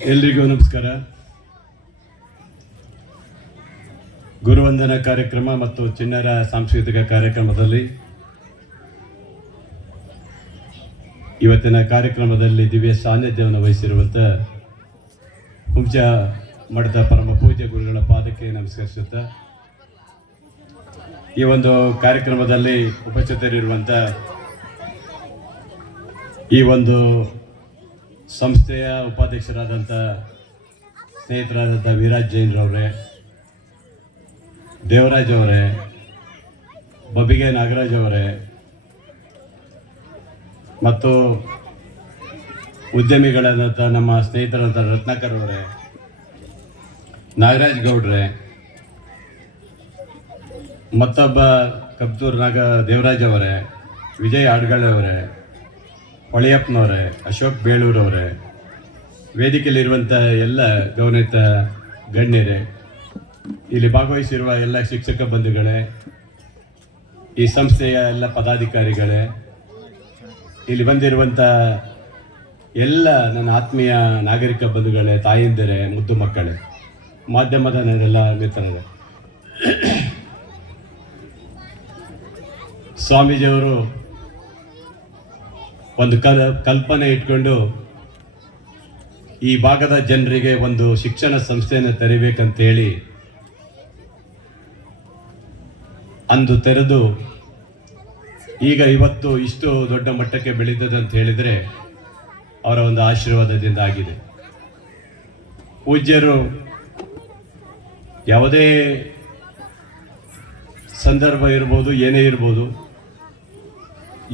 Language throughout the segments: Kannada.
ಎಲ್ರಿಗೂ ನಮಸ್ಕಾರ. ಗುರುವಂದನ ಕಾರ್ಯಕ್ರಮ ಮತ್ತು ಚಿನ್ನರ ಸಾಂಸ್ಕೃತಿಕ ಕಾರ್ಯಕ್ರಮದಲ್ಲಿ ಇವತ್ತಿನ ಕಾರ್ಯಕ್ರಮದಲ್ಲಿ ದಿವ್ಯ ಸಾನ್ನಿಧ್ಯವನ್ನು ವಹಿಸಿರುವಂಥ ಹುಂಚ ಮಠದ ಪರಮ ಪೂಜ್ಯ ಗುರುಗಳ ಪಾದಕ್ಕೆ ನಮಸ್ಕರಿಸುತ್ತಾ ಈ ಒಂದು ಕಾರ್ಯಕ್ರಮದಲ್ಲಿ ಉಪಸ್ಥಿತರಿರುವಂಥ ಈ ಒಂದು ಸಂಸ್ಥೆಯ ಉಪಾಧ್ಯಕ್ಷರಾದಂಥ ಸ್ನೇಹಿತರಾದಂಥ ವೀರಾಜ್ ಜೈನ್ರವರೇ ದೇವರಾಜ್ ಅವರೇ, ಬಬಿಗೆ ನಾಗರಾಜ್ ಅವರೇ, ಮತ್ತು ಉದ್ಯಮಿಗಳಾದಂಥ ನಮ್ಮ ಸ್ನೇಹಿತರಾದಂಥ ರತ್ನಾಕರ್ ಅವರೇ, ನಾಗರಾಜ್ ಗೌಡ್ರೆ, ಮತ್ತೊಬ್ಬ ಕಬ್ದೂರ್ ನಾಗ ದೇವರಾಜ್ ಅವರೇ, ವಿಜಯ್ ಆಡ್ಗಳ್ ಅವರೇ ಹೊಳೆಯಪ್ಪನವರೇ ಅಶೋಕ್ ಬೇಳೂರವರೇ, ವೇದಿಕೆಯಲ್ಲಿರುವಂಥ ಎಲ್ಲ ಗೌರವಿತ ಗಣ್ಯರೇ, ಇಲ್ಲಿ ಭಾಗವಹಿಸಿರುವ ಎಲ್ಲ ಶಿಕ್ಷಕ ಬಂಧುಗಳೇ, ಈ ಸಂಸ್ಥೆಯ ಎಲ್ಲ ಪದಾಧಿಕಾರಿಗಳೇ, ಇಲ್ಲಿ ಬಂದಿರುವಂಥ ಎಲ್ಲ ನನ್ನ ಆತ್ಮೀಯ ನಾಗರಿಕ ಬಂಧುಗಳೇ, ತಾಯಂದಿರೇ, ಮುದ್ದು ಮಕ್ಕಳೇ, ಮಾಧ್ಯಮದ ನನ್ನೆಲ್ಲ ಮಿತ್ರರೇ. ಸ್ವಾಮೀಜಿಯವರು ಒಂದು ಕಲ್, ಕಲ್ಪನೆ ಇಟ್ಕೊಂಡು ಈ ಭಾಗದ ಜನರಿಗೆ ಒಂದು ಶಿಕ್ಷಣ ಸಂಸ್ಥೆಯನ್ನು ತೆರಿಬೇಕಂತೇಳಿ ಅಂದು ತೆರೆದು ಈಗ ಇವತ್ತು ಇಷ್ಟು ದೊಡ್ಡ ಮಟ್ಟಕ್ಕೆ ಬೆಳೆದಿದೆ ಅಂತ ಹೇಳಿದರೆ ಅವರ ಒಂದು ಆಶೀರ್ವಾದದಿಂದ ಆಗಿದೆ ಪೂಜ್ಯರು ಯಾವುದೇ ಸಂದರ್ಭ ಇರ್ಬೋದು ಏನೇ ಇರ್ಬೋದು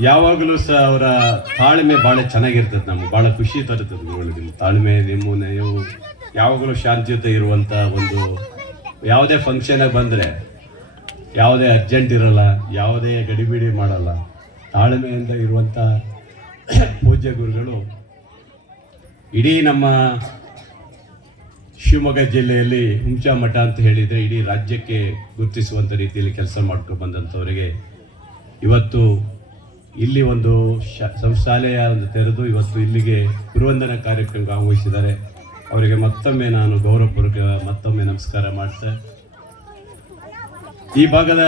ಯಾವಾಗಲೂ ಸಹ ಅವರ ತಾಳ್ಮೆ ಭಾಳ ಚೆನ್ನಾಗಿರ್ತದೆ ನಮ್ಗೆ ಭಾಳ ಖುಷಿ ತರುತ್ತದೆ ನಿಮ್ಮ ತಾಳ್ಮೆ, ನಿಮ್ಮ ನೀವು ಯಾವಾಗಲೂ ಶಾಂತಿಯುತ ಇರುವಂಥ ಒಂದು ಯಾವುದೇ ಫಂಕ್ಷನಾಗ ಬಂದರೆ ಯಾವುದೇ ಅರ್ಜೆಂಟ್ ಇರಲ್ಲ, ಯಾವುದೇ ಗಡಿಬಿಡಿ ಮಾಡಲ್ಲ, ತಾಳ್ಮೆಯಿಂದ ಇರುವಂಥ ಪೂಜ್ಯ ಗುರುಗಳು ಇಡೀ ನಮ್ಮ ಶಿವಮೊಗ್ಗ ಜಿಲ್ಲೆಯಲ್ಲಿ ಹುಂಚಾ ಮಠ ಅಂತ ಹೇಳಿದರೆ ಇಡೀ ರಾಜ್ಯಕ್ಕೆ ಗುರುತಿಸುವಂಥ ರೀತಿಯಲ್ಲಿ ಕೆಲಸ ಮಾಡ್ಕೊಂಡು ಬಂದಂಥವರಿಗೆ ಇವತ್ತು ಇಲ್ಲಿ ಒಂದು ಶ ಸಂಸ್ಥಾಲಯ ಒಂದು ತೆರೆದು ಇವತ್ತು ಇಲ್ಲಿಗೆ ಗುರುವಂದನ ಕಾರ್ಯಕ್ರಮ ಆಹ್ವಾನಿಸಿದ್ದಾರೆ ಅವರಿಗೆ ಮತ್ತೊಮ್ಮೆ ನಾನು ಗೌರವಪೂರ್ವಕ ಮತ್ತೊಮ್ಮೆ ನಮಸ್ಕಾರ ಮಾಡ್ತೆ ಈ ಭಾಗದ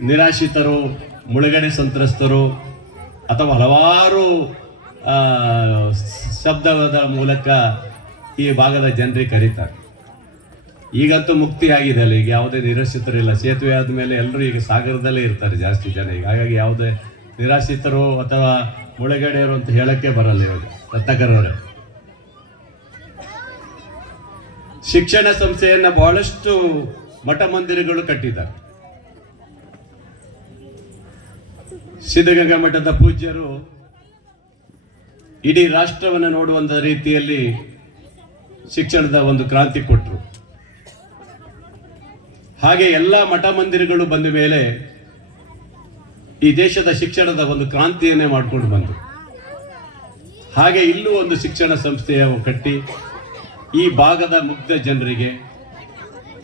ನಿರಾಶ್ರಿತರು, ಮುಳುಗಡೆ ಸಂತ್ರಸ್ತರು ಅಥವಾ ಹಲವಾರು ಶಬ್ದದ ಮೂಲಕ ಈ ಭಾಗದ ಜನರಿಗೆ ಕರೀತಾರೆ. ಈಗಂತೂ ಮುಕ್ತಿ ಆಗಿದೆ ಅಲ್ಲ, ಈಗ ಯಾವುದೇ ನಿರಾಶ್ರಿತರಿಲ್ಲ. ಸೇತುವೆ ಆದಮೇಲೆ ಎಲ್ಲರೂ ಈಗ ಸಾಗರದಲ್ಲೇ ಇರ್ತಾರೆ ಜಾಸ್ತಿ ಜನ. ಈಗ ಹಾಗಾಗಿ ಯಾವುದೇ ನಿರಾಶ್ರಿತರು ಅಥವಾ ಮುಳುಗಡೆಯರು ಅಂತ ಹೇಳಕ್ಕೆ ಬರಲ್ಲ ಇವಾಗ ರತ್ನಕರವರೇ ಶಿಕ್ಷಣ ಸಂಸ್ಥೆಯನ್ನು ಬಹಳಷ್ಟು ಮಠ ಮಂದಿರಗಳು ಕಟ್ಟಿದ್ದಾರೆ. ಸಿದ್ಧಗಂಗಾ ಮಠದ ಪೂಜ್ಯರು ಇಡೀ ರಾಷ್ಟ್ರವನ್ನು ನೋಡುವಂತ ರೀತಿಯಲ್ಲಿ ಶಿಕ್ಷಣದ ಒಂದು ಕ್ರಾಂತಿ ಕೊಟ್ಟರು ಹಾಗೆ ಎಲ್ಲ ಮಠ ಮಂದಿರಗಳು ಬಂದ ಮೇಲೆ ಈ ದೇಶದ ಶಿಕ್ಷಣದ ಒಂದು ಕ್ರಾಂತಿಯನ್ನೇ ಮಾಡಿಕೊಂಡು ಬಂತು ಹಾಗೆ ಇಲ್ಲೂ ಒಂದು ಶಿಕ್ಷಣ ಸಂಸ್ಥೆಯ ಕಟ್ಟಿ ಈ ಭಾಗದ ಮುಗ್ಧ ಜನರಿಗೆ,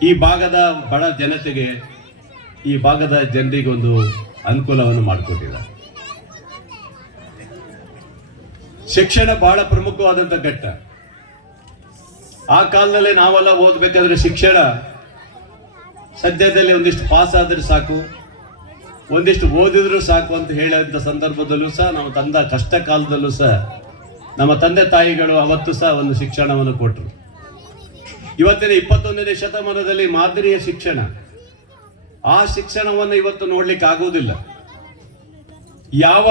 ಈ ಭಾಗದ ಬಡ ಜನತೆಗೆ, ಈ ಭಾಗದ ಜನರಿಗೆ ಒಂದು ಅನುಕೂಲವನ್ನು ಮಾಡಿಕೊಟ್ಟಿದ್ದಾರೆ. ಶಿಕ್ಷಣ ಬಹಳ ಪ್ರಮುಖವಾದಂಥ ಘಟ್ಟ. ಆ ಕಾಲದಲ್ಲಿ ನಾವೆಲ್ಲ ಓದ್ಬೇಕಾದ್ರೆ ಶಿಕ್ಷಣ ಸದ್ಯದಲ್ಲಿ ಒಂದಿಷ್ಟು ಪಾಸ್ ಆದರೂ ಸಾಕು, ಒಂದಿಷ್ಟು ಓದಿದ್ರು ಸಾಕು ಅಂತ ಹೇಳಿದ ಸಂದರ್ಭದಲ್ಲೂ ಸಹ ನಾವು ತಂದ ಕಷ್ಟ ಕಾಲದಲ್ಲೂ ಸಹ, ನಮ್ಮ ತಂದೆ ತಾಯಿಗಳು ಅವತ್ತು ಸಹ ಒಂದು ಶಿಕ್ಷಣವನ್ನು ಕೊಟ್ಟರು ಇವತ್ತಿನ ಇಪ್ಪತ್ತೊಂದನೇ ಶತಮಾನದಲ್ಲಿ ಮಾದರಿಯ ಶಿಕ್ಷಣ. ಆ ಶಿಕ್ಷಣವನ್ನು ಇವತ್ತು ನೋಡ್ಲಿಕ್ಕೆ ಆಗುವುದಿಲ್ಲ. ಯಾವ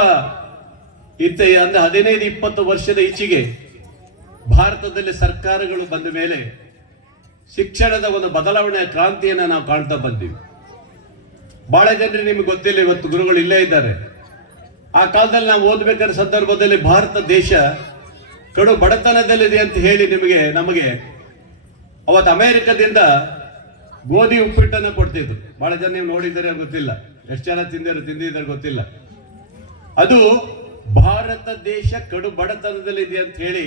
ಇತ್ತ ಅಂದ್ರೆ ಹದಿನೈದು, ಇಪ್ಪತ್ತು ವರ್ಷದ ಈಚೆಗೆ ಭಾರತದಲ್ಲಿ ಸರ್ಕಾರಗಳು ಬಂದ ಮೇಲೆ ಶಿಕ್ಷಣದ ಒಂದು ಬದಲಾವಣೆಯ ಕ್ರಾಂತಿಯನ್ನು ನಾವು ಕಾಣ್ತಾ ಬಂದೀವಿ. ಬಹಳ ಜನರಿಗೆ ನಿಮ್ಗೆ ಗೊತ್ತಿಲ್ಲ, ಇವತ್ತು ಗುರುಗಳು ಇಲ್ಲೇ ಇದ್ದಾರೆ. ಆ ಕಾಲದಲ್ಲಿ ನಾವು ಓದ್ಬೇಕಾದ ಸಂದರ್ಭದಲ್ಲಿ ಭಾರತ ದೇಶ ಕಡು ಬಡತನದಲ್ಲಿದೆ ಅಂತ ಹೇಳಿ ನಿಮಗೆ, ನಮಗೆ ಅವತ್ತು ಅಮೆರಿಕದಿಂದ ಗೋಧಿ ಉಪ್ಪಿಟ್ಟನ್ನು ಕೊಡ್ತಿದ್ರು. ಬಹಳ ಜನ ನೀವು ನೋಡಿದರೆ ಗೊತ್ತಿಲ್ಲ. ಎಷ್ಟು ಜನ ತಿಂದಿರೋ ತಿಂದಿದ್ದಾರೆ ಗೊತ್ತಿಲ್ಲ. ಅದು ಭಾರತ ದೇಶ ಕಡು ಬಡತನದಲ್ಲಿದೆ ಅಂತ ಹೇಳಿ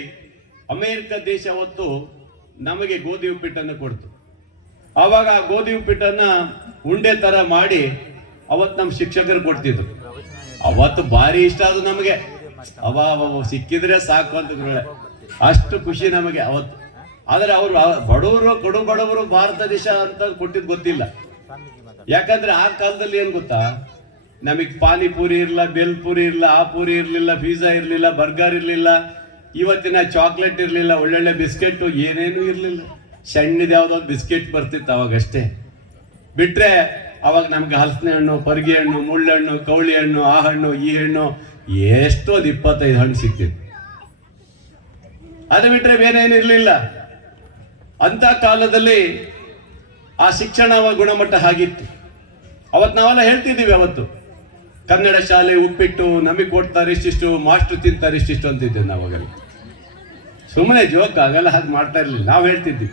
ಅಮೆರಿಕ ದೇಶ ಅವತ್ತು ನಮಗೆ ಗೋಧಿ ಉಪ್ಪಿಟ್ಟನ್ನು ಕೊಡ್ತು. ಆವಾಗ ಆ ಗೋಧಿ ಉಪ್ಪಿಟ್ಟನ್ನು ಉಂಡೆ ಥರ ಮಾಡಿ ಅವತ್ತು ನಮ್ಮ ಶಿಕ್ಷಕರು ಕೊಡ್ತಿದ್ರು. ಅವತ್ತು ಭಾರಿ ಇಷ್ಟ ಅದು ನಮಗೆ. ಅವ ಸಿಕ್ಕಿದ್ರೆ ಸಾಕು ಅಂತ ಅಷ್ಟು ಖುಷಿ ನಮಗೆ ಅವತ್ತು. ಆದರೆ ಅವರು ಬಡವರು ಕೊಡು ಬಡವರು ಭಾರತ ದೇಶ ಅಂತ ಕೊಟ್ಟಿದ್ದು ಗೊತ್ತಿಲ್ಲ. ಯಾಕಂದ್ರೆ ಆ ಕಾಲದಲ್ಲಿ ಏನು ಗೊತ್ತಾ? ನಮಗೆ ಪಾನಿಪುರಿ ಇರಲಿಲ್ಲ ಬೆಲ್ಪುರಿ ಇರಲಿಲ್ಲ ಆ ಪೂರಿ ಇರಲಿಲ್ಲ ಪಿಜ್ಜಾ ಇರಲಿಲ್ಲ ಬರ್ಗರ್ ಇರಲಿಲ್ಲ. ಇವತ್ತಿನ ಚಾಕ್ಲೇಟ್ ಇರಲಿಲ್ಲ, ಒಳ್ಳೊಳ್ಳೆ ಬಿಸ್ಕೆಟ್ ಏನೇನು ಇರಲಿಲ್ಲ. ಸಣ್ಣದ ಯಾವುದೋ ಬಿಸ್ಕೆಟ್ ಬರ್ತಿತ್ತು ಅವಾಗಷ್ಟೇ. ಬಿಟ್ರೆ ಅವಾಗ ನಮ್ಗೆ ಹಲಸಿನ ಹಣ್ಣು ಪರ್ಗಿ ಹಣ್ಣು ಮುಳ್ಳಹಣ್ಣು ಕವಳಿ ಹಣ್ಣು, ಆ ಹಣ್ಣು, ಈ ಹಣ್ಣು ಎಷ್ಟೋ ಅದು ಇಪ್ಪತ್ತೈದು ಹಣ್ಣು ಸಿಕ್ತಿತ್ತು. ಅದು ಬಿಟ್ಟರೆ ಬೇರೇನು ಇರಲಿಲ್ಲ. ಅಂತ ಕಾಲದಲ್ಲಿ ಆ ಶಿಕ್ಷಣ ಗುಣಮಟ್ಟ ಆಗಿತ್ತು ಅವತ್ತು ನಾವೆಲ್ಲ ಹೇಳ್ತಿದ್ದೀವಿ ಅವತ್ತು. ಕನ್ನಡ ಶಾಲೆ ಉಪ್ಪಿಟ್ಟು, ನಮಗೆ ಕೊಡ್ತಾರೆ ಇಷ್ಟಿಷ್ಟು, ಮಾಸ್ಟ್ರು ತಿಂತಾರೆ ಇಷ್ಟಿಷ್ಟು ಅಂತಿದ್ದೇವೆ ನಾವಾಗಲ್ಲ. ಸುಮ್ಮನೆ ಜೋಕ್ ಆಗಲ್ಲ ಹಾಗೆ ಮಾಡ್ತಾ ಇರಲಿಲ್ಲ. ನಾವು ಹೇಳ್ತಿದ್ವಿ.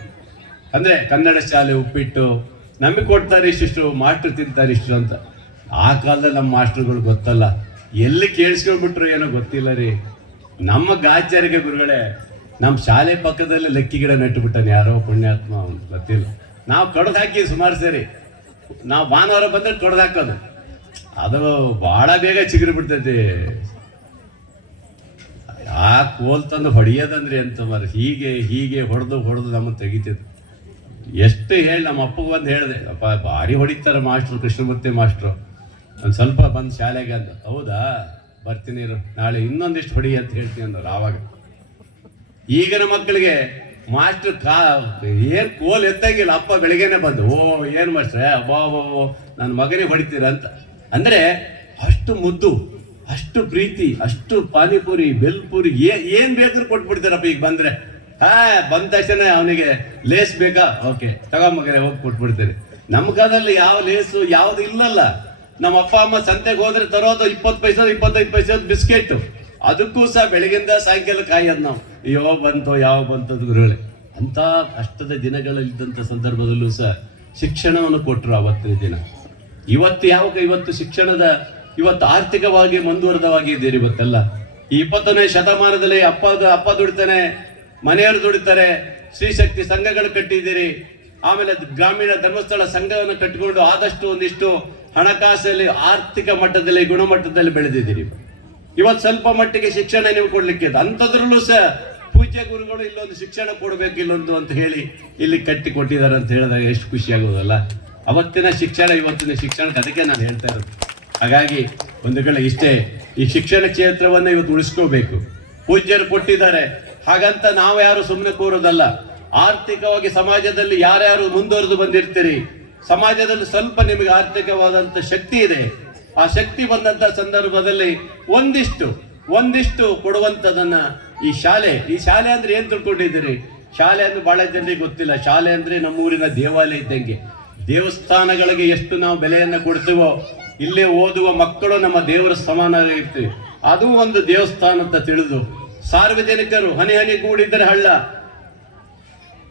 ಅಂದ್ರೆ ಕನ್ನಡ ಶಾಲೆ ಉಪ್ಪಿಟ್ಟು, ನಮಗೆ ಕೊಡ್ತಾರೆ ಇಷ್ಟಿಷ್ಟು, ಮಾಸ್ಟರ್ ತಿಂತಾರೆ ಇಷ್ಟು ಅಂತ. ಆ ಕಾಲದಲ್ಲಿ ನಮ್ಮ ಮಾಸ್ಟರ್ಗಳು ಗೊತ್ತಲ್ಲ. ಎಲ್ಲಿ ಕೇಳಿಸ್ಕೊಂಡ್ಬಿಟ್ರು ಏನೋ ಗೊತ್ತಿಲ್ಲ ರೀ. ನಮ್ಮ ಗಾಚಾರಿಕೆ ಗುರುಗಳೇ, ನಮ್ಮ ಶಾಲೆ ಪಕ್ಕದಲ್ಲೇ ಲಕ್ಕಿ ಗಿಡ ನೆಟ್ಟು ಬಿಟ್ಟಾನೆ ಯಾರೋ ಪುಣ್ಯಾತ್ಮ ಅವ್ನು, ಗೊತ್ತಿಲ್ಲ. ನಾವು ಕಡ್ದು ಹಾಕಿ ಸುಮಾರು ಸರಿ. ನಾವು ಭಾನುವಾರ ಬಂದರೆ ಕಡ್ದು ಹಾಕೋದು. ಅದು ಭಾಳ ಬೇಗ ಚಿಗುರು ಬಿಡ್ತೈತಿ. ಆ ಕೋಲ್ ತಂದು ಹೊಡೆಯೋದಂದ್ರೆ ಎಂತ ಮರ ಹೀಗೆ ಹೀಗೆ ಹೊಡೆದು ಹೊಡೆದು ನಮ್ಮನ್ನು ತೆಗಿತಿದ್ರು. ಎಷ್ಟು ಹೇಳಿ ನಮ್ಮ ಅಪ್ಪಗೆ ಬಂದು ಹೇಳಿದೆ, ಅಪ್ಪ, ಭಾರಿ ಹೊಡಿತಾರೆ ಮಾಸ್ಟ್ರು ಕೃಷ್ಣಮೂರ್ತಿ ಮಾಸ್ಟ್ರು ಒಂದು ಸ್ವಲ್ಪ ಬಂದು ಶಾಲೆಗೆ ಅಂತ ಹೌದಾ? ಬರ್ತೀನಿ ನಾಳೆ ಇನ್ನೊಂದಿಷ್ಟು ಹೊಡಿ ಅಂತ ಹೇಳ್ತೀನಿ ಅಂದವ್ರು ಆವಾಗ. ಈಗಿನ ಮಕ್ಕಳಿಗೆ ಮಾಸ್ಟರ್ ಕಾ, ಏನು ಕೋಲ್ ಎತ್ತಂಗಿಲ್ಲ, ಅಪ್ಪ ಬೆಳಿಗ್ಗೆನೆ ಬಂದು, ಓ, ಏನು ಮಾಸ್ಟ್ರೆ ಅಬ್ಬಾ ನನ್ನ ಮಗನಿಗೆ ಹೊಡಿತೀರ ಅಂತ. ಅಂದರೆ ಅಷ್ಟು ಮುದ್ದು. ಅಷ್ಟು ಪ್ರೀತಿ, ಅಷ್ಟು ಪಾನಿಪುರಿ, ಬೆಲ್ಪುರಿ ಏನ್ ಬೇಕಾದ್ರೂ ಕೊಟ್ಬಿಡ್ತಾರಪ್ಪ ಈಗ ಬಂದ್ರೆ. ಹಾ, ಬಂದ ತಕ್ಷಣ ಅವನಿಗೆ ಲೇಸ್ ಬೇಕಾ? ಓಕೆ ತಗೊಂಬಗರೆ ಹೋಗಿ ಕೊಟ್ಬಿಡ್ತಾರೆ ನಮ್ಮ ಕಾಲದಲ್ಲಿ ಯಾವ ಲೇಸು ಯಾವ್ದು ಇಲ್ಲಲ್ಲ. ನಮ್ಮ ಅಪ್ಪ, ಅಮ್ಮ ಸಂತೆಗೆ ಹೋದ್ರೆ ತರೋದು ಇಪ್ಪತ್ತು ಪೈಸೆ, ಇಪ್ಪತ್ತೈದು ಪೈಸೆ ಬಿಸ್ಕೆಟ್. ಅದಕ್ಕೂ ಸಹ ಬೆಳಗಿಂದ ಸಾಯಂಕಾಲ ಕಾಯೋದು ನಾವು. ಅಯ್ಯೋ, ಬಂತೋ ಯಾವ ಬಂತು ಗುರುಗಳೇ. ಅಂತ ಕಷ್ಟದ ದಿನಗಳಲ್ಲಿದ್ದಂಥ ಸಂದರ್ಭದಲ್ಲೂ ಸಹ ಶಿಕ್ಷಣವನ್ನು ಕೊಟ್ಟರು ಅವತ್ತಿನ ದಿನ. ಇವತ್ತು ಯಾವಾಗ ಇವತ್ತು ಶಿಕ್ಷಣದ ಇವತ್ತು ಆರ್ಥಿಕವಾಗಿ ಮುಂದುವರೆದವಾಗಿದ್ದೀರಿ ಇವತ್ತೆಲ್ಲ. ಈ ಇಪ್ಪತ್ತನೇ ಶತಮಾನದಲ್ಲಿ ಅಪ್ಪ ಅಪ್ಪ ದುಡಿತಾನೆ, ಮನೆಯವರು ದುಡಿತಾರೆ ಸ್ತ್ರೀಶಕ್ತಿ ಸಂಘಗಳು ಕಟ್ಟಿದ್ದೀರಿ. ಆಮೇಲೆ ಗ್ರಾಮೀಣ ಧರ್ಮಸ್ಥಳ ಸಂಘವನ್ನು ಕಟ್ಟಿಕೊಂಡು ಆದಷ್ಟು ಒಂದಿಷ್ಟು ಹಣಕಾಸಲ್ಲಿ, ಆರ್ಥಿಕ ಮಟ್ಟದಲ್ಲಿ, ಗುಣಮಟ್ಟದಲ್ಲಿ ಬೆಳೆದಿದ್ದೀರಿ. ಇವತ್ತು ಸ್ವಲ್ಪ ಮಟ್ಟಿಗೆ ಶಿಕ್ಷಣ ನೀವು ಕೊಡ್ಲಿಕ್ಕೆ. ಅಂಥದ್ರಲ್ಲೂ ಸಹ ಪೂಜ್ಯ ಗುರುಗಳು ಇಲ್ಲೊಂದು ಶಿಕ್ಷಣ ಕೊಡಬೇಕು, ಇಲ್ಲೊಂದು ಅಂತ ಹೇಳಿ ಇಲ್ಲಿ ಕಟ್ಟಿ ಕೊಟ್ಟಿದ್ದಾರೆ ಅಂತ ಹೇಳಿದಾಗ ಎಷ್ಟು ಖುಷಿ ಆಗೋದಲ್ಲ. ಅವತ್ತಿನ ಶಿಕ್ಷಣ, ಇವತ್ತಿನ ಶಿಕ್ಷಣಕ್ಕೆ ಅದಕ್ಕೆ ನಾನು ಹೇಳ್ತಾ ಇರೋದು. ಹಾಗಾಗಿ ಒಂದು ಕಡೆ ಇಷ್ಟೇ ಈ ಶಿಕ್ಷಣ ಕ್ಷೇತ್ರವನ್ನು ಇವತ್ತು ಉಳಿಸ್ಕೋಬೇಕು. ಪೂಜ್ಯರು ಕೊಟ್ಟಿದ್ದಾರೆ. ಹಾಗಂತ ನಾವು ಯಾರು ಸುಮ್ಮನೆ ಕೂರೋದಲ್ಲ. ಆರ್ಥಿಕವಾಗಿ ಸಮಾಜದಲ್ಲಿ ಯಾರ್ಯಾರು ಮುಂದುವರೆದು ಬಂದಿರ್ತೀರಿ? ಸಮಾಜದಲ್ಲಿ ಸ್ವಲ್ಪ ನಿಮಗೆ ಆರ್ಥಿಕವಾದಂತ ಶಕ್ತಿ ಇದೆ. ಆ ಶಕ್ತಿ ಬಂದಂತ ಸಂದರ್ಭದಲ್ಲಿ ಒಂದಿಷ್ಟು ಒಂದಿಷ್ಟು ಕೊಡುವಂತದನ್ನ ಈ ಶಾಲೆ ಈ ಶಾಲೆ ಅಂದ್ರೆ ಏನ್ ತಿಳ್ಕೊಂಡಿದ್ದೀರಿ? ಶಾಲೆ ಅಂದ್ರೆ ಬಹಳ ಜನರಿಗೆ ಗೊತ್ತಿಲ್ಲ. ಶಾಲೆ ಅಂದ್ರೆ ನಮ್ಮೂರಿನ ದೇವಾಲಯ ಇದ್ದಂಗೆ. ದೇವಸ್ಥಾನಗಳಿಗೆ ಎಷ್ಟು ನಾವು ಬೆಲೆಯನ್ನು ಕೊಡ್ತೀವೋ ಇಲ್ಲೇ ಓದುವ ಮಕ್ಕಳು ನಮ್ಮ ದೇವರ ಸಮಾನವಾಗಿರ್ತೀವಿ ಅದು ಒಂದು ದೇವಸ್ಥಾನ ಅಂತ ತಿಳಿದು, ಸಾರ್ವಜನಿಕರು ಹನಿ ಹನಿ ಕೂಡಿದ್ದರೆ ಹಳ್ಳ.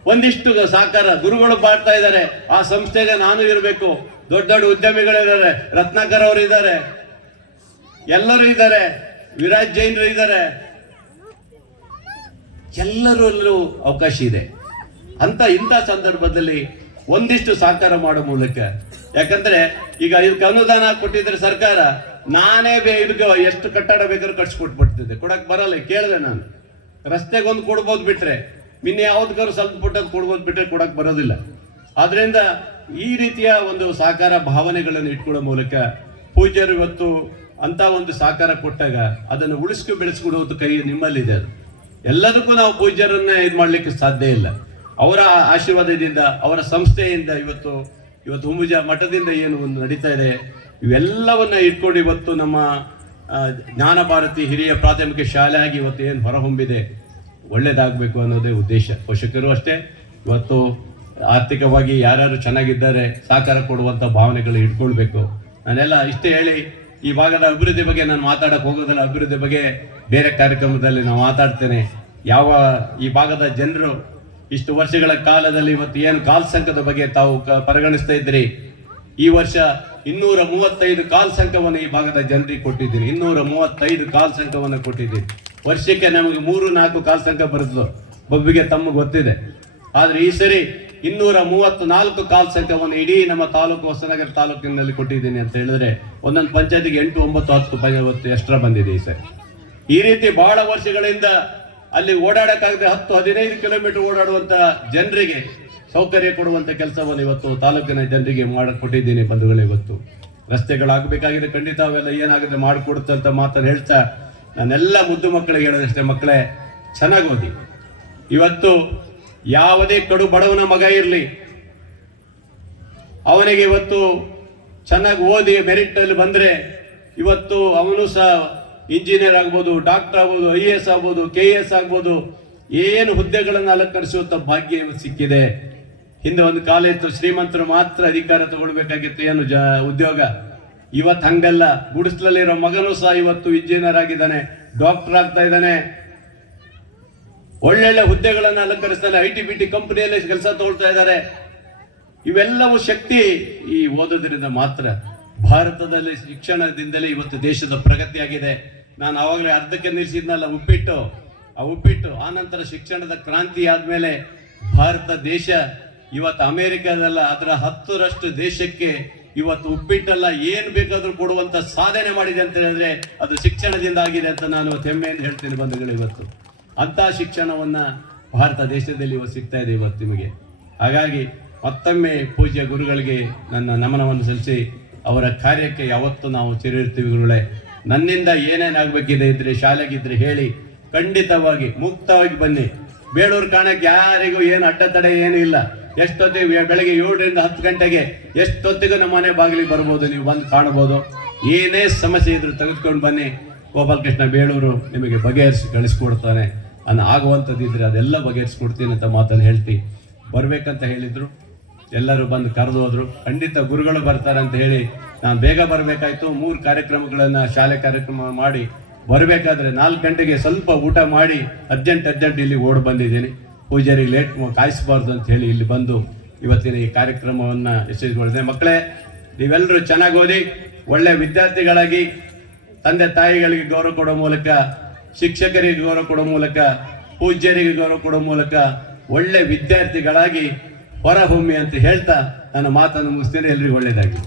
ಒಂದಿಷ್ಟು ಸಾಕಾರ ಗುರುಗಳು ಬಾಳ್ತಾ ಇದ್ದಾರೆ. ಆ ಸಂಸ್ಥೆಗೆ ನಾನು ಇರಬೇಕು. ದೊಡ್ಡ ದೊಡ್ಡ ಉದ್ಯಮಿಗಳಿದ್ದಾರೆ. ರತ್ನಾಕರ್ ಅವರು ಇದ್ದಾರೆ. ಎಲ್ಲರೂ ಇದ್ದಾರೆ. ವಿರಾಜ್ ಜೈನರು ಇದ್ದಾರೆ. ಎಲ್ಲರಲ್ಲೂ ಅವಕಾಶ ಇದೆ. ಅಂತ ಇಂಥ ಸಂದರ್ಭದಲ್ಲಿ ಒಂದಿಷ್ಟು ಸಾಕಾರ ಮಾಡೋ ಮೂಲಕ ಯಾಕಂದ್ರೆ ಈಗ ಇದಕ್ಕೆ ಅನುದಾನ ಕೊಟ್ಟಿದ್ರೆ ಸರ್ಕಾರ, ನಾನೇ ಇದಕ್ಕೆ ಎಷ್ಟು ಕಟ್ಟಡ ಬೇಕಾದ್ರೂ ಕಟ್ಸ್ಕೊಟ್ಬಿಡ್ತಿದ್ದೆ ಕೊಡಕ್ ಬರಲ್ಲ ಕೇಳಿದೆ ನಾನು. ರಸ್ತೆಗೊಂದು ಕೊಡ್ಬೋದು ಬಿಟ್ರೆ ಇನ್ನು ಯಾವ್ದಕ್ಕಾದ್ರು ಸ್ವಲ್ಪ ಪುಟ್ಟದ್ದು ಕೊಡ್ಬೋದು ಬಿಟ್ರೆ ಕೊಡಕ್ ಬರೋದಿಲ್ಲ. ಆದ್ರಿಂದ ಈ ರೀತಿಯ ಒಂದು ಸಾಕಾರ ಭಾವನೆಗಳನ್ನು ಇಟ್ಕೊಳ್ಳೋ ಮೂಲಕ ಪೂಜ್ಯರು ಇವತ್ತು ಅಂತ ಒಂದು ಸಾಕಾರ ಕೊಟ್ಟಾಗ ಅದನ್ನು ಉಳಿಸ್ಕೊ ಬೆಳೆಸ್ಕೊಡುವುದು ಕೈ ನಿಮ್ಮಲ್ಲಿದೆ ಅದು. ಎಲ್ಲದಕ್ಕೂ ನಾವು ಪೂಜ್ಯರನ್ನ ಇದು ಮಾಡ್ಲಿಕ್ಕೆ ಸಾಧ್ಯ ಇಲ್ಲ. ಅವರ ಆಶೀರ್ವಾದದಿಂದ, ಅವರ ಸಂಸ್ಥೆಯಿಂದ ಇವತ್ತು ಇವತ್ತು ಹುಂಬುಜ ಮಠದಿಂದ ಏನು ಒಂದು ನಡೀತಾ ಇದೆ, ಇವೆಲ್ಲವನ್ನ ಇಟ್ಕೊಂಡು ಇವತ್ತು ನಮ್ಮ ಜ್ಞಾನ ಭಾರತಿ ಹಿರಿಯ ಪ್ರಾಥಮಿಕ ಶಾಲೆ ಆಗಿ ಇವತ್ತು ಏನು ಹೊರಹೊಮ್ಮಿದೆ, ಒಳ್ಳೇದಾಗಬೇಕು ಅನ್ನೋದೇ ಉದ್ದೇಶ. ಪೋಷಕರು ಅಷ್ಟೇ, ಇವತ್ತು ಆರ್ಥಿಕವಾಗಿ ಯಾರ್ಯಾರು ಚೆನ್ನಾಗಿದ್ದಾರೆ, ಸಹಕಾರ ಕೊಡುವಂಥ ಭಾವನೆಗಳು ಇಟ್ಕೊಳ್ಬೇಕು. ನಾನೆಲ್ಲ ಇಷ್ಟೇ ಹೇಳಿ, ಈ ಭಾಗದ ಅಭಿವೃದ್ಧಿ ಬಗ್ಗೆ ನಾನು ಮಾತಾಡಕ್ಕೆ ಹೋಗೋದಿಲ್ಲ, ಅಭಿವೃದ್ಧಿ ಬಗ್ಗೆ ಬೇರೆ ಕಾರ್ಯಕ್ರಮದಲ್ಲಿ ನಾನು ಮಾತಾಡ್ತೇನೆ. ಯಾವ ಈ ಭಾಗದ ಜನರು ಇಷ್ಟು ವರ್ಷಗಳ ಕಾಲದಲ್ಲಿ ಇವತ್ತು ಏನು ಕಾಲ್ ಸಂಕದ ಬಗ್ಗೆ ತಾವು ಪರಿಗಣಿಸ್ತಾ ಇದ್ರಿ ಈ ವರ್ಷ ಇನ್ನೂರ ಮೂವತ್ತೈದು ಕಾಲ್ ಸಂಕವನ್ನು ಈ ಭಾಗದ ಜನರಿಗೆ ಕೊಟ್ಟಿದ್ದೀನಿ. ಇನ್ನೂರ ಮೂವತ್ತೈದು ಕಾಲ್ ಸಂಕವನ್ನು ಕೊಟ್ಟಿದ್ದೀನಿ. ವರ್ಷಕ್ಕೆ ನಮಗೆ ಮೂರು ನಾಲ್ಕು ಕಾಲ್ ಸಂಕ ಬರುತ್ತೋ ಬೊಬ್ಬಿಗೆ ತಮ್ಮ ಗೊತ್ತಿದೆ. ಆದ್ರೆ ಈ ಸರಿ ಇನ್ನೂರ ಮೂವತ್ತು ನಾಲ್ಕು ಕಾಲ್ ಸಂಕವನ್ನು ಇಡೀ ನಮ್ಮ ತಾಲೂಕು ಹೊಸನಗರ ತಾಲೂಕಿನಲ್ಲಿ ಕೊಟ್ಟಿದ್ದೀನಿ ಅಂತ ಹೇಳಿದ್ರೆ ಒಂದೊಂದು ಪಂಚಾಯತಿಗೆ ಎಂಟು, ಒಂಬತ್ತು, ಹತ್ತು ಎಷ್ಟರ ಬಂದಿದೆ ಈ ಸರಿ? ಈ ರೀತಿ ಬಹಳ ವರ್ಷಗಳಿಂದ ಅಲ್ಲಿ ಓಡಾಡಕ್ಕಾಗದೆ ಹತ್ತು ಹದಿನೈದು ಕಿಲೋಮೀಟರ್ ಓಡಾಡುವಂತ ಜನರಿಗೆ ಸೌಕರ್ಯ ಕೊಡುವಂತ ಕೆಲಸವನ್ನು ಇವತ್ತು ತಾಲೂಕಿನ ಜನರಿಗೆ ಮಾಡಿಕೊಟ್ಟಿದ್ದೀನಿ ಬಂಧುಗಳು ಇವತ್ತು. ರಸ್ತೆಗಳಾಗಬೇಕಾಗಿದೆ, ಖಂಡಿತ ಅವೆಲ್ಲ ಏನಾಗುತ್ತೆ ಮಾಡಿಕೊಡುತ್ತೆ ಅಂತ ಮಾತನ್ನು ಹೇಳ್ತಾ ನಾನೆಲ್ಲ ಮುದ್ದು ಮಕ್ಕಳಿಗೆ ಹೇಳೋದಷ್ಟೇ, ಮಕ್ಕಳೇ ಚೆನ್ನಾಗಿ ಓದಿ ಇವತ್ತು ಯಾವುದೇ ಕಡು ಬಡವನ ಮಗ ಇರಲಿ, ಅವನಿಗೆ ಇವತ್ತು ಚೆನ್ನಾಗಿ ಓದಿ ಮೆರಿಟ್ ಅಲ್ಲಿ ಬಂದ್ರೆ ಇವತ್ತು ಅವನು ಸಹ ಇಂಜಿನಿಯರ್ ಆಗ್ಬೋದು, ಡಾಕ್ಟರ್ ಆಗ್ಬೋದು, ಐ ಎ ಎಸ್ ಆಗ್ಬೋದು, ಕೆ ಎಸ್ ಆಗ್ಬೋದು, ಏನು ಹುದ್ದೆಗಳನ್ನು ಅಲಂಕರಿಸುವಂತ ಭಾಗ್ಯ ಸಿಕ್ಕಿದೆ. ಹಿಂದೆ ಒಂದು ಕಾಲ ಇತ್ತು, ಶ್ರೀಮಂತರು ಮಾತ್ರ ಅಧಿಕಾರ ತಗೊಳ್ಬೇಕಾಗಿತ್ತು. ಏನು ಜ, ಉದ್ಯೋಗ? ಇವತ್ತು ಹಂಗಲ್ಲ. ಗುಡಿಸ್ಲಲ್ಲಿರೋ ಮಗನೂ ಸಹ ಇವತ್ತು ಇಂಜಿನಿಯರ್ ಆಗಿದ್ದಾನೆ, ಡಾಕ್ಟರ್ ಆಗ್ತಾ ಇದ್ದಾನೆ. ಒಳ್ಳೊಳ್ಳೆ ಹುದ್ದೆಗಳನ್ನು ಅಲಂಕರಿಸ್ತಾರೆ ಐ ಟಿ, ಬಿ ಟಿ ಕಂಪನಿಯಲ್ಲಿ ಕೆಲಸ ತಗೊಳ್ತಾ ಇದ್ದಾರೆ. ಇವೆಲ್ಲವೂ ಶಕ್ತಿ ಈ ಓದೋದ್ರಿಂದ ಮಾತ್ರ. ಭಾರತದಲ್ಲಿ ಶಿಕ್ಷಣದಿಂದಲೇ ಇವತ್ತು ದೇಶದ ಪ್ರಗತಿಯಾಗಿದೆ. ನಾನು ಆವಾಗಲೇ ಅರ್ಧಕ್ಕೆ ನಿಲ್ಲಿಸಿದ್ನಲ್ಲ ಉಪ್ಪಿಟ್ಟು. ಆ ಉಪ್ಪಿಟ್ಟು ಆ ನಂತರ ಶಿಕ್ಷಣದ ಕ್ರಾಂತಿ ಆದಮೇಲೆ ಭಾರತ ದೇಶ ಇವತ್ತು ಅಮೆರಿಕದಲ್ಲ, ಅದರ ಹತ್ತರಷ್ಟು ದೇಶಕ್ಕೆ ಇವತ್ತು ಉಪ್ಪಿಟ್ಟಲ್ಲ ಏನು ಬೇಕಾದರೂ ಕೊಡುವಂತ ಸಾಧನೆ ಮಾಡಿದೆ ಅಂತ ಹೇಳಿದ್ರೆ ಅದು ಶಿಕ್ಷಣದಿಂದ ಆಗಿದೆ ಅಂತ ನಾನು ಹೆಮ್ಮೆಯಿಂದ ಹೇಳ್ತೀನಿ ಬಂಧುಗಳು ಇವತ್ತು. ಅಂತ ಶಿಕ್ಷಣವನ್ನ ಭಾರತ ದೇಶದಲ್ಲಿ ಇವತ್ತು ಸಿಗ್ತಾ ಇದೆ ಇವತ್ತು ನಿಮಗೆ. ಹಾಗಾಗಿ ಮತ್ತೊಮ್ಮೆ ಪೂಜ್ಯ ಗುರುಗಳಿಗೆ ನನ್ನ ನಮನವನ್ನು ಸಲ್ಲಿಸಿ ಅವರ ಕಾರ್ಯಕ್ಕೆ ಯಾವತ್ತೂ ನಾವು ಗುರುಗಳೇ. ನನ್ನಿಂದ ಏನೇನಾಗಬೇಕಿದೆ ಇದ್ರೆ ಶಾಲೆಗಿದ್ರೆ ಹೇಳಿ ಖಂಡಿತವಾಗಿ ಮುಕ್ತವಾಗಿ ಬನ್ನಿ. ಬೇಳೂರು ಕಾಣಕ್ಕೆ ಯಾರಿಗೂ ಏನು ಅಡ್ಡತಡೆ ಏನೂ ಇಲ್ಲ. ಎಷ್ಟೊತ್ತಿಗೆ ಬೆಳಗ್ಗೆ ಏಳರಿಂದ ಹತ್ತು ಗಂಟೆಗೆ ಎಷ್ಟೊತ್ತಿಗೂ ನಮ್ಮ ಮನೆ ಬಾಗಿಲಿಗೆ ಬರ್ಬೋದು, ನೀವು ಬಂದು ಕಾಣ್ಬೋದು. ಏನೇ ಸಮಸ್ಯೆ ಇದ್ರು ತೆಗೆದುಕೊಂಡು ಬನ್ನಿ. ಗೋಪಾಲಕೃಷ್ಣ ಬೇಳೂರು ನಿಮಗೆ ಬಗೆಹರಿಸಿ ಕಳಿಸ್ಕೊಡ್ತಾನೆ. ಅನ್ನ ಆಗುವಂಥದ್ದು ಇದ್ರೆ ಅದೆಲ್ಲ ಬಗೆಹರಿಸ್ಕೊಡ್ತೀನಿ ಅಂತ ಮಾತನ್ನು ಹೇಳ್ತಿ. ಬರಬೇಕಂತ ಹೇಳಿದರು. ಎಲ್ಲರೂ ಬಂದು ಕರೆದು ಹೋದ್ರು ಖಂಡಿತ ಗುರುಗಳು ಬರ್ತಾರೆ ಅಂತ ಹೇಳಿ ನಾನು ಬೇಗ ಬರಬೇಕಾಯ್ತು, ಮೂರು ಕಾರ್ಯಕ್ರಮಗಳನ್ನು ಶಾಲೆ ಕಾರ್ಯಕ್ರಮ ಮಾಡಿ, ಬರಬೇಕಾದ್ರೆ ನಾಲ್ಕು ಗಂಟೆಗೆ ಸ್ವಲ್ಪ ಊಟ ಮಾಡಿ, ಅರ್ಜೆಂಟ್ ಅರ್ಜೆಂಟ್ ಇಲ್ಲಿ ಓಡ್ ಬಂದಿದ್ದೀನಿ. ಪೂಜಾರಿಗೆ ಲೇಟ್ ಕಾಯಿಸಬಾರ್ದು ಅಂತ ಹೇಳಿ ಇಲ್ಲಿ ಬಂದು ಇವತ್ತಿನ ಈ ಕಾರ್ಯಕ್ರಮವನ್ನು ಯಶಸ್ವಿಗೊಳಿಸಿದೆ ಮಕ್ಕಳೇ ನೀವೆಲ್ಲರೂ ಚೆನ್ನಾಗಿ ಓದಿ, ಒಳ್ಳೆ ವಿದ್ಯಾರ್ಥಿಗಳಾಗಿ, ತಂದೆ ತಾಯಿಗಳಿಗೆ ಗೌರವ ಕೊಡೋ ಮೂಲಕ, ಶಿಕ್ಷಕರಿಗೆ ಗೌರವ ಕೊಡೋ ಮೂಲಕ, ಪೂಜ್ಯರಿಗೆ ಗೌರವ ಕೊಡೋ ಮೂಲಕ ಒಳ್ಳೆ ವಿದ್ಯಾರ್ಥಿಗಳಾಗಿ ಹೊರಹೊಮ್ಮಿ ಅಂತ ಹೇಳ್ತಾ ನನ್ನ ಮಾತನ್ನು ಮುಗಿಸ್ತೇನೆ. ಎಲ್ರಿಗೂ ಒಳ್ಳೇದಾಗಿ